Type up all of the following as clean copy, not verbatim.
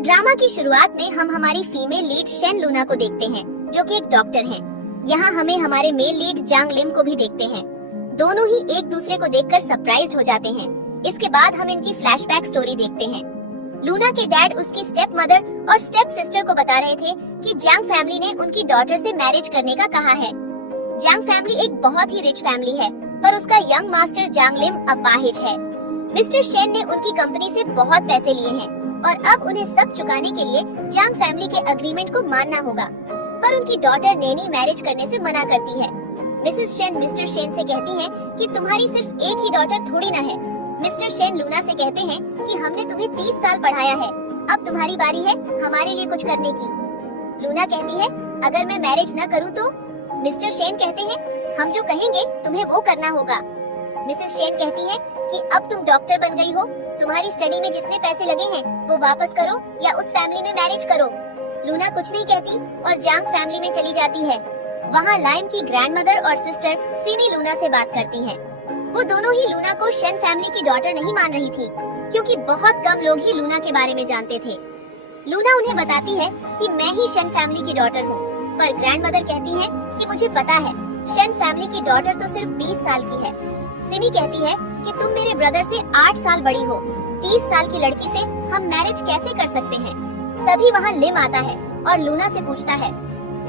Drama की शुरुआत में हम हमारी फीमेल लीड शेन लूना को देखते हैं, जो कि एक डॉक्टर हैं। यहाँ हमें हमारे मेल लीड जांग लिम को भी देखते हैं। दोनों ही एक दूसरे को देखकर सरप्राइज्ड हो जाते हैं। इसके बाद हम इनकी फ्लैशबैक स्टोरी देखते हैं। लूना के डैड उसकी स्टेप मदर और स्टेप सिस्टर को बता रहे थे कि जांग फैमिली ने उनकी डॉटर से मैरिज करने का कहा है। जांग फैमिली एक बहुत ही रिच फैमिली है, पर उसका यंग मास्टर जांग लिम अपाहिज है। मिस्टर शेन ने उनकी कंपनी से बहुत पैसे लिए हैं और अब उन्हें सब चुकाने के लिए जांग फैमिली के एग्रीमेंट को मानना होगा, पर उनकी डॉटर नैनी मैरिज करने से मना करती है। मिसेस शेन मिस्टर शेन से कहती हैं कि तुम्हारी सिर्फ एक ही डॉटर थोड़ी ना है। मिस्टर शेन लूना से कहते हैं कि हमने तुम्हें 30 साल पढ़ाया है, अब तुम्हारी बारी है हमारे लिए कुछ करने की। लूना कहती है अगर मैं मैरिज न करूँ तो? मिस्टर शेन कहते हैं हम जो कहेंगे तुम्हें वो करना होगा। मिसेस शेन कहती है कि अब तुम डॉक्टर बन गई हो, तुम्हारी स्टडी में जितने पैसे लगे हैं वो वापस करो या उस फैमिली में मैरिज करो। लूना कुछ नहीं कहती और जांग फैमिली में चली जाती है। वहाँ लाइम की ग्रैंडमदर और सिस्टर सिमी लूना से बात करती हैं। वो दोनों ही लूना को शेन फैमिली की डॉटर नहीं मान रही थी, क्योंकि बहुत कम लोग ही लूना के बारे में जानते थे। लूना उन्हें बताती है कि मैं ही शेन फैमिली की डॉटर हूँ, पर ग्रैंडमदर कहती है कि मुझे पता है शेन फैमिली की डॉटर तो सिर्फ 20 साल की है। सिमी कहती है कि तुम मेरे ब्रदर से 8 साल बड़ी हो, 30 साल की लड़की से हम मैरिज कैसे कर सकते हैं? तभी वहाँ लिम आता है और लूना से पूछता है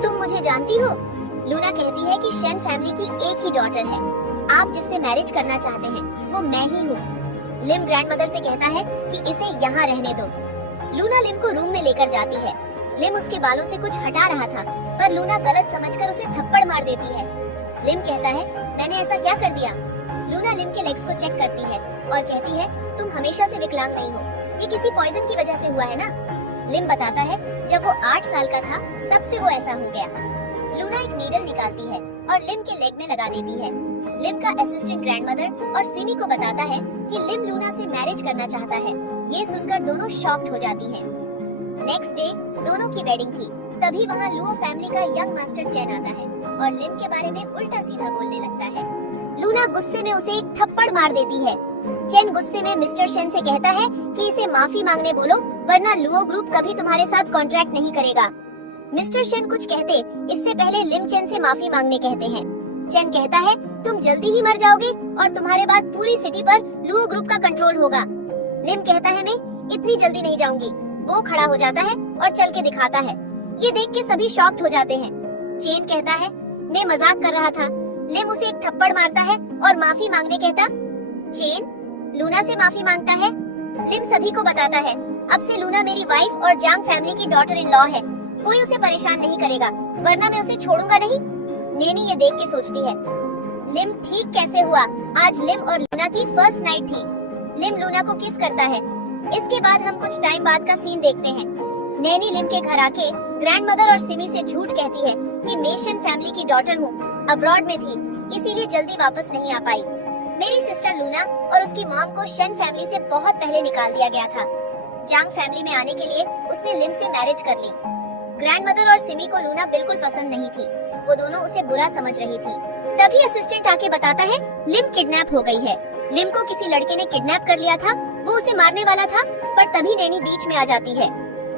तुम मुझे जानती हो? लूना कहती है कि शेन फैमिली की एक ही डॉटर है, आप जिससे मैरिज करना चाहते हैं वो मैं ही हूँ। लिम ग्रैंडमदर से कहता है कि इसे यहाँ रहने दो। लूना लिम को रूम में लेकर जाती है। लिम उसके बालों से कुछ हटा रहा था, पर लूना गलत समझकर उसे थप्पड़ मार देती है। लिम कहता है मैंने ऐसा क्या कर दिया? लूना लिम के लेग्स को चेक करती है और कहती है तुम हमेशा से विकलांग नहीं हो, ये किसी पॉइजन की वजह से हुआ है ना। लिम बताता है जब वो 8 साल का था तब से वो ऐसा हो गया। लूना एक नीडल निकालती है और लिम के लेग में लगा देती है। लिम का असिस्टेंट ग्रैंडमदर और सिमी को बताता है कि लिम लूना से मैरिज करना चाहता है। ये सुनकर दोनों शॉक्ड हो जाती हैं। नेक्स्ट डे दोनों की वेडिंग थी। तभी वहाँ लुओ फैमिली का यंग मास्टर चैन आता है और लिम के बारे में उल्टा सीधा बोलने लगता है। लूना गुस्से में उसे एक थप्पड़ मार देती है। चैन गुस्से में मिस्टर शेन से कहता है कि इसे माफी मांगने बोलो, वरना लुओ ग्रुप कभी तुम्हारे साथ कॉन्ट्रैक्ट नहीं करेगा। मिस्टर शेन कुछ कहते इससे पहले लिम चैन से माफी मांगने कहते हैं। चैन कहता है तुम जल्दी ही मर जाओगे और तुम्हारे बाद पूरी सिटी पर लुओ ग्रुप का कंट्रोल होगा। लिम कहता है मैं इतनी जल्दी नहीं जाऊंगी। वो खड़ा हो जाता है और चल के दिखाता है। ये देख के सभी शॉक्ड हो जाते हैं। चैन कहता है मैं मजाक कर रहा था। लिम उसे एक थप्पड़ मारता है और माफी मांगने कहता। चैन लूना से माफी मांगता है। लिम सभी को बताता है अब से लूना मेरी वाइफ और जांग फैमिली की डॉटर इन लॉ है, कोई उसे परेशान नहीं करेगा, वरना मैं उसे छोड़ूंगा नहीं। नैनी ये देख के सोचती है लिम ठीक कैसे हुआ, आज लिम और लूना की फर्स्ट नाइट थी। लिम लूना को किस करता है। इसके बाद हम कुछ टाइम बाद का सीन देखते हैं। नैनी लिम के घर आके ग्रैंडमदर और सिमी से झूठ कहती है कि मैं शेन फैमिली की डॉटर हूँ, अब्रॉड में थी इसीलिए जल्दी वापस नहीं आ पाई। मेरी सिस्टर लूना और उसकी मॉम को शेन फैमिली से बहुत पहले निकाल दिया गया था। जांग फैमिली में आने के लिए उसने लिम से मैरिज कर ली। ग्रैंडमदर और सिमी को लूना बिल्कुल पसंद नहीं थी, वो दोनों उसे बुरा समझ रही थी। तभी असिस्टेंट आके बताता है लिम किडनैप हो गई है। लिम को किसी लड़के ने किडनैप कर लिया था, वो उसे मारने वाला था, पर तभी नैनी बीच में आ जाती है।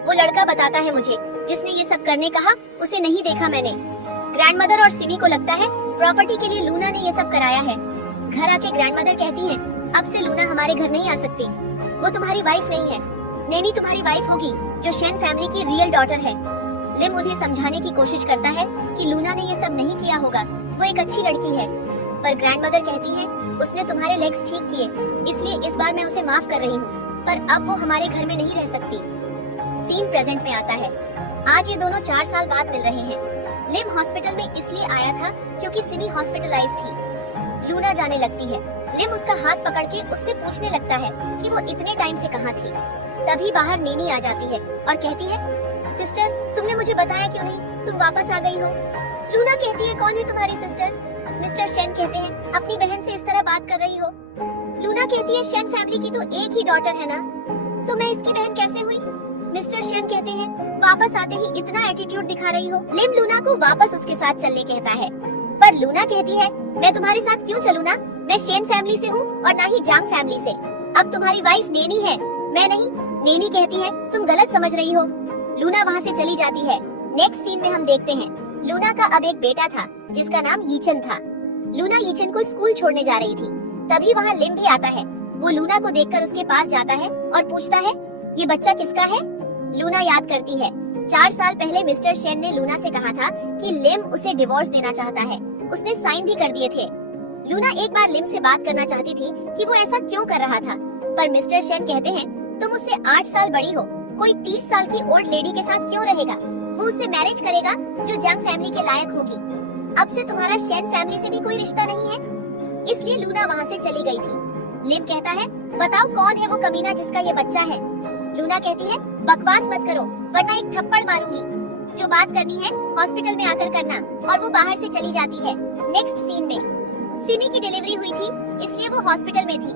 वो लड़का बताता है मुझे जिसने ये सब करने कहा उसे नहीं देखा मैंने। ग्रैंडमदर और सिमी को लगता है प्रॉपर्टी के लिए लूना ने ये सब कराया है। घर आके ग्रैंडमदर कहती है अब से लूना हमारे घर नहीं आ सकती, वो तुम्हारी वाइफ नहीं है। नैनी तुम्हारी वाइफ होगी जो शेन फैमिली की रियल डॉटर है। लिम उन्हें समझाने की कोशिश करता है कि लूना ने ये सब नहीं किया होगा, वो एक अच्छी लड़की है। पर ग्रैंडमदर कहती है उसने तुम्हारे लेग्स ठीक किए, इसलिए इस बार मैं उसे माफ कर रही हूँ, पर अब वो हमारे घर में नहीं रह सकती। सीन प्रेजेंट में आता है। आज ये दोनों 4 साल बाद मिल रहे हैं। लिम हॉस्पिटल में इसलिए आया था क्योंकि सिमी हॉस्पिटलाइज थी। लूना जाने लगती है। लिम उसका हाथ पकड़ के उससे पूछने लगता है कि वो इतने टाइम से कहाँ थी। तभी बाहर नैनी आ जाती है और कहती है सिस्टर तुमने मुझे बताया क्यों नहीं, तुम वापस आ गई हो। लूना कहती है कौन है तुम्हारी सिस्टर? मिस्टर शेन कहते हैं अपनी बहन से इस तरह बात कर रही हो। लूना कहती है शेन फैमिली की तो एक ही डॉटर है ना, तो मैं इसकी बहन कैसे हुई? मिस्टर शेन कहते हैं वापस आते ही इतना एटीट्यूड दिखा रही हो। लिम लूना को वापस उसके साथ चलने कहता है, पर लूना कहती है मैं तुम्हारे साथ क्यों चलूं ना, मैं शेन फैमिली से हूँ और ना ही जांग फैमिली से। अब तुम्हारी वाइफ नैनी है, मैं नहीं। नैनी कहती है तुम गलत समझ रही हो। लूना वहाँ से चली जाती है। नेक्स्ट सीन में हम देखते हैं लूना का अब एक बेटा था जिसका नाम यीचन था। लूना यीचन को स्कूल छोड़ने जा रही थी, तभी वहाँ लिम भी आता है। वो लूना को देखकर उसके पास जाता है और पूछता है ये बच्चा किसका है। लूना याद करती है 4 साल पहले मिस्टर शेन ने लूना से कहा था कि लिम उसे डिवोर्स देना चाहता है। उसने साइन भी कर दिए थे। लूना एक बार लिम से बात करना चाहती थी कि वो ऐसा क्यों कर रहा था, पर मिस्टर शेन कहते हैं तुम उससे 8 साल बड़ी हो, कोई 30 साल की ओल्ड लेडी के साथ क्यों रहेगा, वो उससे मैरिज करेगा जो जंग फैमिली के लायक होगी। अब से तुम्हारा शेन फैमिली से भी कोई रिश्ता नहीं है। इसलिए लूना वहाँ से चली गई थी। लिम कहता है बताओ कौन है वो कमीना जिसका ये बच्चा है। लूना कहती है बकवास मत करो वरना एक थप्पड़ मारूंगी। जो बात करनी है हॉस्पिटल में आकर करना। और वो बाहर से चली जाती है। नेक्स्ट सीन में सिमी की डिलीवरी हुई थी, इसलिए वो हॉस्पिटल में थी।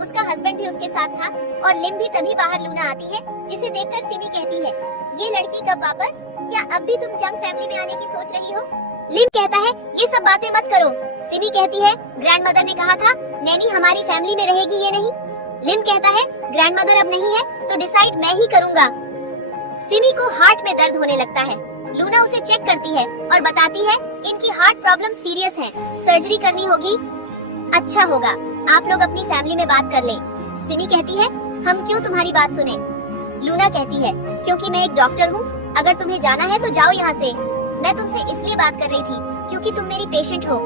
उसका हस्बैंड भी उसके साथ था और लिम भी। तभी बाहर लूना आती है जिसे देखकर सिमी कहती है ये लड़की कब वापस, क्या अब भी तुम जंग फैमिली में आने की सोच रही हो। लिम कहता है ये सब बातें मत करो। सिमी कहती है ग्रैंडमदर ने कहा था नैनी हमारी फैमिली में रहेगी, ये नहीं। लिम कहता है ग्रैंडमदर अब नहीं है तो डिसाइड मैं ही करूंगा। सिमी को हार्ट में दर्द होने लगता है। लूना उसे चेक करती है और बताती है इनकी हार्ट प्रॉब्लम सीरियस है, सर्जरी करनी होगी। अच्छा होगा आप लोग अपनी फैमिली में बात कर लें। सिमी कहती है हम क्यों तुम्हारी बात सुने। लूना कहती है क्योंकि मैं एक डॉक्टर हूँ, अगर तुम्हें जाना है तो जाओ यहाँ से। मैं तुमसे इसलिए बात कर रही थी क्योंकि तुम मेरी पेशेंट हो।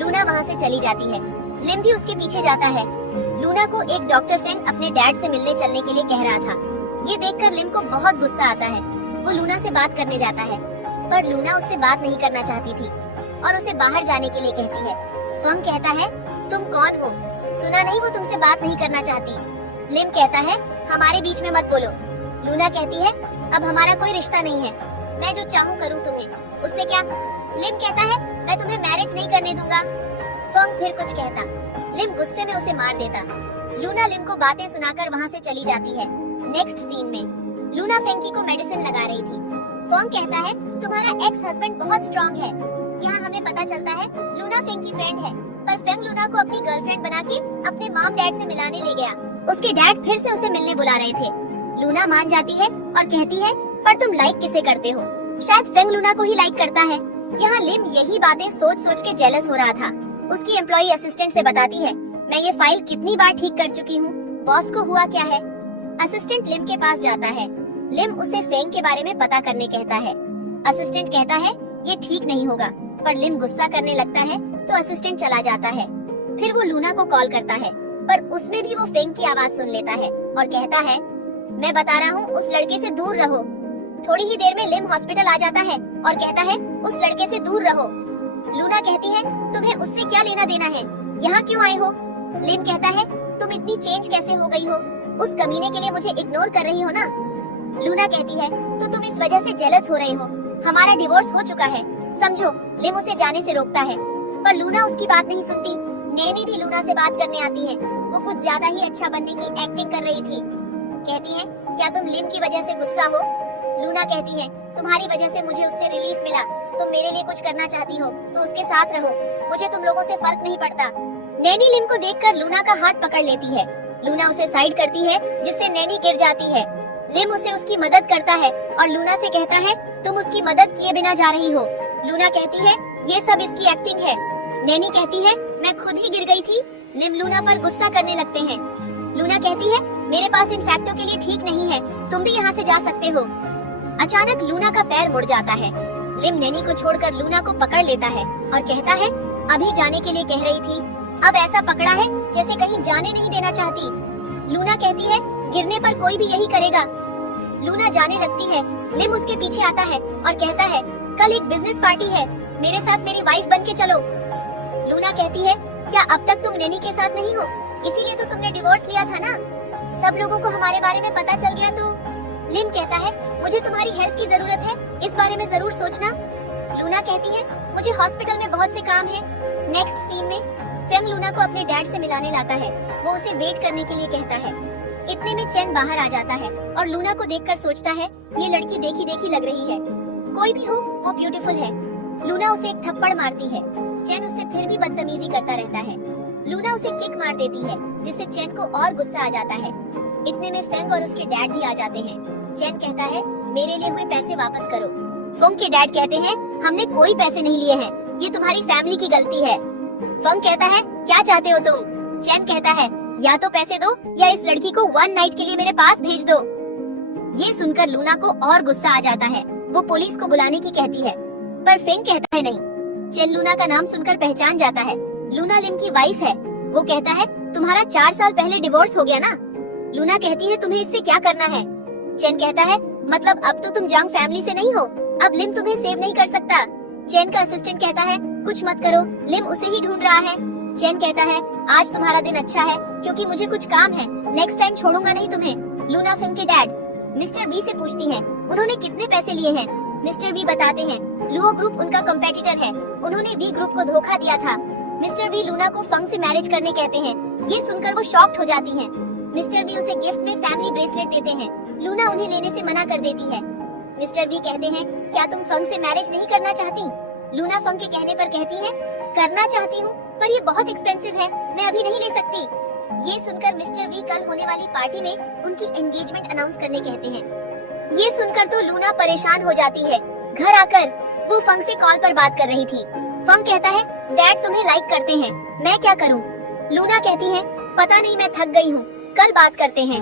लूना वहाँ से चली जाती है। लिम भी उसके पीछे जाता है। लूना को एक डॉक्टर फ्रेंड अपने डैड से मिलने चलने के लिए कह रहा था। ये देखकर लिम को बहुत गुस्सा आता है। वो लूना से बात करने जाता है, पर लूना उससे बात नहीं करना चाहती थी और उसे बाहर जाने के लिए कहती है। फंग कहता है तुम कौन हो, सुना नहीं वो तुमसे बात नहीं करना चाहती। लिम कहता है हमारे बीच में मत बोलो। लूना कहती है अब हमारा कोई रिश्ता नहीं है, मैं जो चाहूँ करूँ तुम्हें, उससे क्या। लिम कहता है मैं तुम्हें मैरिज नहीं करने दूंगा। फंग फिर कुछ कहता, लिम गुस्से में उसे मार देता। लूना लिम को बातें सुनाकर वहाँ से चली जाती है। नेक्स्ट सीन में लूना फेंकी को मेडिसिन लगा रही थी। फंग कहता है तुम्हारा एक्स हस्बैंड बहुत स्ट्रॉन्ग है। यहाँ हमें पता चलता है लूना फेंकी फ्रेंड है, पर फेंग लूना को अपनी गर्लफ्रेंड बना के अपने मॉम डैड से मिलाने ले गया। उसके डैड फिर से उसे मिलने बुला रहे थे। लूना मान जाती है और कहती है पर तुम लाइक किसे करते हो, शायद फेंग लूना को ही लाइक करता है। यहाँ लिम यही बातें सोच सोच के जेलस हो रहा था। उसकी एम्प्लॉई असिस्टेंट से बताती है मैं ये फाइल कितनी बार ठीक कर चुकी हूँ, बॉस को हुआ क्या है। असिस्टेंट लिम के पास जाता है। लिम उसे फेंग के बारे में पता करने कहता है। असिस्टेंट कहता है ये ठीक नहीं होगा, पर लिम गुस्सा करने लगता है तो असिस्टेंट चला जाता है। फिर वो लूना को कॉल करता है, पर उसमें भी वो फेंग की आवाज सुन लेता है और कहता है मैं बता रहा हूँ उस लड़के से दूर रहो। थोड़ी ही देर में लिम हॉस्पिटल आ जाता है और कहता है उस लड़के से दूर रहो। लूना कहती है तुम्हें उससे क्या लेना देना है, यहाँ क्यों आए हो। लिम कहता है तुम इतनी चेंज कैसे हो गई हो, उस कमीने के लिए मुझे इग्नोर कर रही हो ना। लूना कहती है तो तुम इस वजह से जेलस हो रही हो, हमारा डिवोर्स हो चुका है समझो। लिम उसे जाने से रोकता है, पर लूना उसकी बात नहीं सुनती। नैनी भी लूना से बात करने आती है। वो कुछ ज्यादा ही अच्छा बनने की एक्टिंग कर रही थी। कहती है क्या तुम लिम की वजह से गुस्सा हो। लूना कहती है तुम्हारी वजह से मुझे उससे रिलीफ मिला, तुम मेरे लिए कुछ करना चाहती हो तो उसके साथ रहो, मुझे तुम लोगों से फर्क नहीं पड़ता। नैनी लिम को देखकर लूना का हाथ पकड़ लेती है। लूना उसे साइड करती है जिससे नैनी गिर जाती है। लिम उसे उसकी मदद करता है और लूना से कहता है तुम उसकी मदद किए बिना जा रही हो। लूना कहती है ये सब इसकी एक्टिंग है। नैनी कहती है मैं खुद ही गिर गई थी। लिम लूना पर गुस्सा करने लगते हैं। लूना कहती है मेरे पास इन फैक्टों के लिए ठीक नहीं है, तुम भी यहाँ से जा सकते हो। अचानक लूना का पैर मुड़ जाता है। लिम नैनी को छोड़कर लूना को पकड़ लेता है और कहता है अभी जाने के लिए कह रही थी, अब ऐसा पकड़ा है जैसे कहीं जाने नहीं देना चाहती। लूना कहती है गिरने पर कोई भी यही करेगा। लूना जाने लगती है। लिम उसके पीछे आता है और कहता है कल एक बिजनेस पार्टी है, मेरे साथ मेरी वाइफ बन के चलो। लूना कहती है क्या अब तक तुम नैनी के साथ नहीं हो, इसीलिए तो तुमने डिवोर्स लिया था ना। सब लोगों को हमारे बारे में पता चल गया तो। लिम कहता है मुझे तुम्हारी हेल्प की जरूरत है, इस बारे में जरूर सोचना। लूना कहती है मुझे हॉस्पिटल में बहुत से काम है। नेक्स्ट सीन में फेंग लूना को अपने डैड से मिलाने लाता है। वो उसे वेट करने के लिए कहता है। इतने में चेन बाहर आ जाता है और लूना को देखकर सोचता है ये लड़की देखी देखी लग रही है, कोई भी हो वो ब्यूटीफुल है। लूना उसे एक थप्पड़ मारती है। चेन उससे फिर भी बदतमीजी करता रहता है। लूना उसे किक मार देती है जिससे चेन को और गुस्सा आ जाता है। इतने में फेंग और उसके डैड भी आ जाते हैं। चेन कहता है मेरे लिए हुए पैसे वापस करो। फेंग के डैड कहते हैं हमने कोई पैसे नहीं लिए हैं, ये तुम्हारी फैमिली की गलती है। फेंग कहता है क्या चाहते हो तुम? चेन कहता है या तो पैसे दो या इस लड़की को 1 नाइट के लिए मेरे पास भेज दो। ये सुनकर लूना को और गुस्सा आ जाता है। वो पुलिस को बुलाने की कहती है पर फेंग कहता है नहीं। चेन लूना का नाम सुनकर पहचान जाता है, लूना लिम की वाइफ है। वो कहता है तुम्हारा 4 साल पहले डिवोर्स हो गया ना? लूना कहती है तुम्हें इससे क्या करना है? चेन कहता है मतलब अब तो तुम जंग फैमिली से नहीं हो, अब लिम तुम्हें सेव नहीं कर सकता। चेन का असिस्टेंट कहता है कुछ मत करो, लिम उसे ही ढूंढ रहा है। चेन कहता है आज तुम्हारा दिन अच्छा है क्योंकि मुझे कुछ काम है, नेक्स्ट टाइम छोड़ूंगा नहीं तुम्हें। लूना फेंग के डैड मिस्टर बी से पूछती हैं उन्होंने कितने पैसे लिए हैं। मिस्टर बी बताते हैं लुओ ग्रुप उनका कॉम्पिटिटर है, उन्होंने वी ग्रुप को धोखा दिया था। मिस्टर बी लूना को फेंग से मैरिज करने कहते हैं। ये सुनकर वो शॉक्ड हो जाती हैं। मिस्टर बी उसे गिफ्ट में फैमिली ब्रेसलेट देते हैं, लूना उन्हें लेने से मना कर देती है। मिस्टर बी कहते हैं क्या तुम फेंग से मैरिज नहीं करना चाहती? लूना फेंग के कहने पर कहती है करना चाहती हूँ पर ये बहुत एक्सपेंसिव है, मैं अभी नहीं ले सकती। ये सुनकर मिस्टर वी कल होने वाली पार्टी में उनकी एंगेजमेंट अनाउंस करने कहते हैं। ये सुनकर तो लूना परेशान हो जाती है। घर आकर वो फेंग से कॉल पर बात कर रही थी। फेंग कहता है डैड तुम्हें लाइक करते हैं, मैं क्या करूं? लूना कहती है पता नहीं, मैं थक गई हूँ, कल बात करते हैं।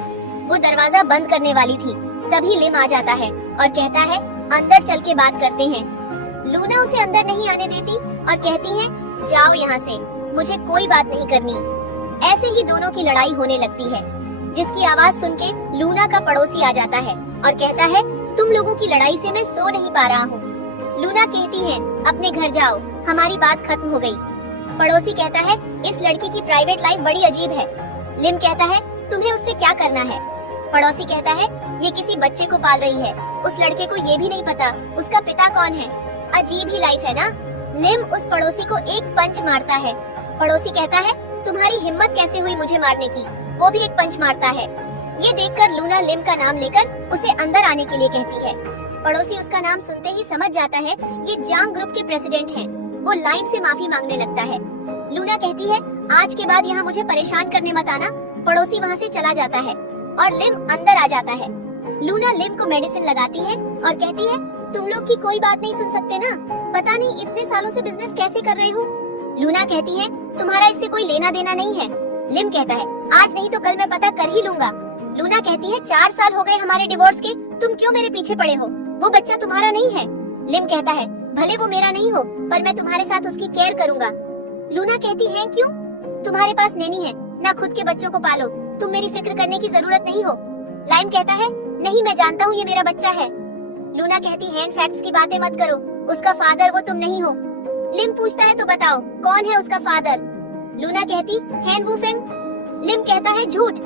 वो दरवाजा बंद करने वाली थी, तभी लिम आ जाता है और कहता है अंदर चल के बात करते हैं। लूना उसे अंदर नहीं आने देती और कहती है जाओ यहाँ से, मुझे कोई बात नहीं करनी। ऐसे ही दोनों की लड़ाई होने लगती है, जिसकी आवाज सुन के लूना का पड़ोसी आ जाता है और कहता है तुम लोगों की लड़ाई से मैं सो नहीं पा रहा हूँ। लूना कहती है अपने घर जाओ, हमारी बात खत्म हो गई। पड़ोसी कहता है इस लड़की की प्राइवेट लाइफ बड़ी अजीब है। लिम कहता है तुम्हें उससे क्या करना है? पड़ोसी कहता है ये किसी बच्चे को पाल रही है, उस लड़के को ये भी नहीं पता उसका पिता कौन है। अजीब ही लाइफ है ना। लिम उस पड़ोसी को एक पंच मारता है। पड़ोसी कहता है तुम्हारी हिम्मत कैसे हुई मुझे मारने की? वो भी एक पंच मारता है। ये देखकर लूना लिम का नाम लेकर उसे अंदर आने के लिए कहती है। पड़ोसी उसका नाम सुनते ही समझ जाता है ये जांग ग्रुप के प्रेसिडेंट हैं। वो लाइम से माफी मांगने लगता है। लूना कहती है आज के बाद यहाँ मुझे परेशान करने मत आना। पड़ोसी वहाँ से चला जाता है और लिम अंदर आ जाता है। लूना लिम को मेडिसिन लगाती है और कहती है तुम लोग की कोई बात नहीं सुन सकते ना, पता नहीं इतने सालों से बिजनेस कैसे कर रहे हो। लूना कहती है तुम्हारा इससे कोई लेना देना नहीं है। लिम कहता है आज नहीं तो कल मैं पता कर ही लूंगा। लूना कहती है 4 साल हो गए हमारे डिवोर्स के, तुम क्यों मेरे पीछे पड़े हो? वो बच्चा तुम्हारा नहीं है। लिम कहता है भले वो मेरा नहीं हो पर मैं तुम्हारे साथ उसकी केयर करूंगा। लूना कहती है क्यों? तुम्हारे पास नैनी है ना, खुद के बच्चों को पालो, तुम मेरी फिक्र करने की जरूरत नहीं हो। लाइम कहता है नहीं मैं जानता हूँ ये मेरा बच्चा है। लूना कहती है फैक्ट्स की बातें मत करो, उसका फादर वो तुम नहीं हो। लिम पूछता है तो बताओ कौन है उसका फादर? लूना कहती हैन वूफेंग। लिम कहता है झूठ।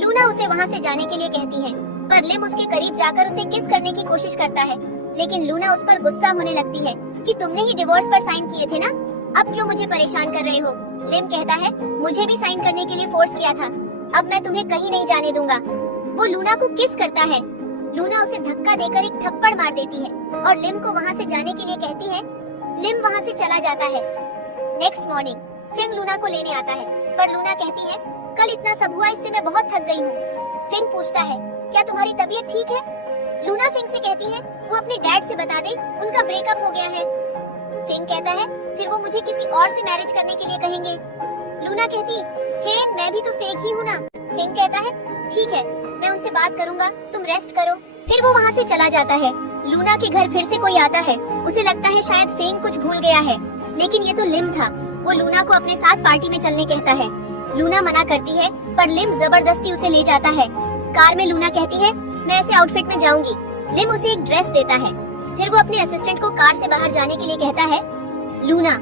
लूना उसे वहाँ से जाने के लिए कहती है पर लिम उसके करीब जाकर उसे किस करने की कोशिश करता है, लेकिन लूना उस पर गुस्सा होने लगती है कि तुमने ही डिवोर्स पर साइन किए थे ना, अब क्यों मुझे परेशान कर रहे हो? लिम कहता है मुझे भी साइन करने के लिए फोर्स किया था, अब मैं तुम्हें कहीं नहीं जाने दूंगा। वो लूना को किस करता है। लूना उसे धक्का देकर एक थप्पड़ मार देती है और लिम को वहाँ से जाने के लिए कहती है। लिम वहाँ से चला जाता है। नेक्स्ट मॉर्निंग फिंग लूना को लेने आता है पर लूना कहती है कल इतना सब हुआ, इससे मैं बहुत थक गई हूँ। फिंग पूछता है क्या तुम्हारी तबीयत ठीक है? लूना फिंग से कहती है वो अपने डैड से बता दे उनका ब्रेकअप हो गया है। फिंग कहता है फिर वो मुझे किसी और से मैरिज करने के लिए कहेंगे। लूना कहती है मैं भी तो फेक ही हूँ ना। फिंग कहता है ठीक है मैं उनसे बात करूंगा, तुम रेस्ट करो। फिर वो वहाँ से चला जाता है। लूना के घर फिर से कोई आता है, उसे लगता है शायद फिंग कुछ भूल गया है, लेकिन ये तो लिम था। वो लूना को अपने साथ पार्टी में चलने कहता है। लूना मना करती है पर लिम जबरदस्ती उसे ले जाता है। कार में लूना कहती है मैं ऐसे आउटफिट में जाऊंगी। लिम उसे एक ड्रेस देता है। फिर वो अपने असिस्टेंट को कार से बाहर जाने के लिए कहता है। लूना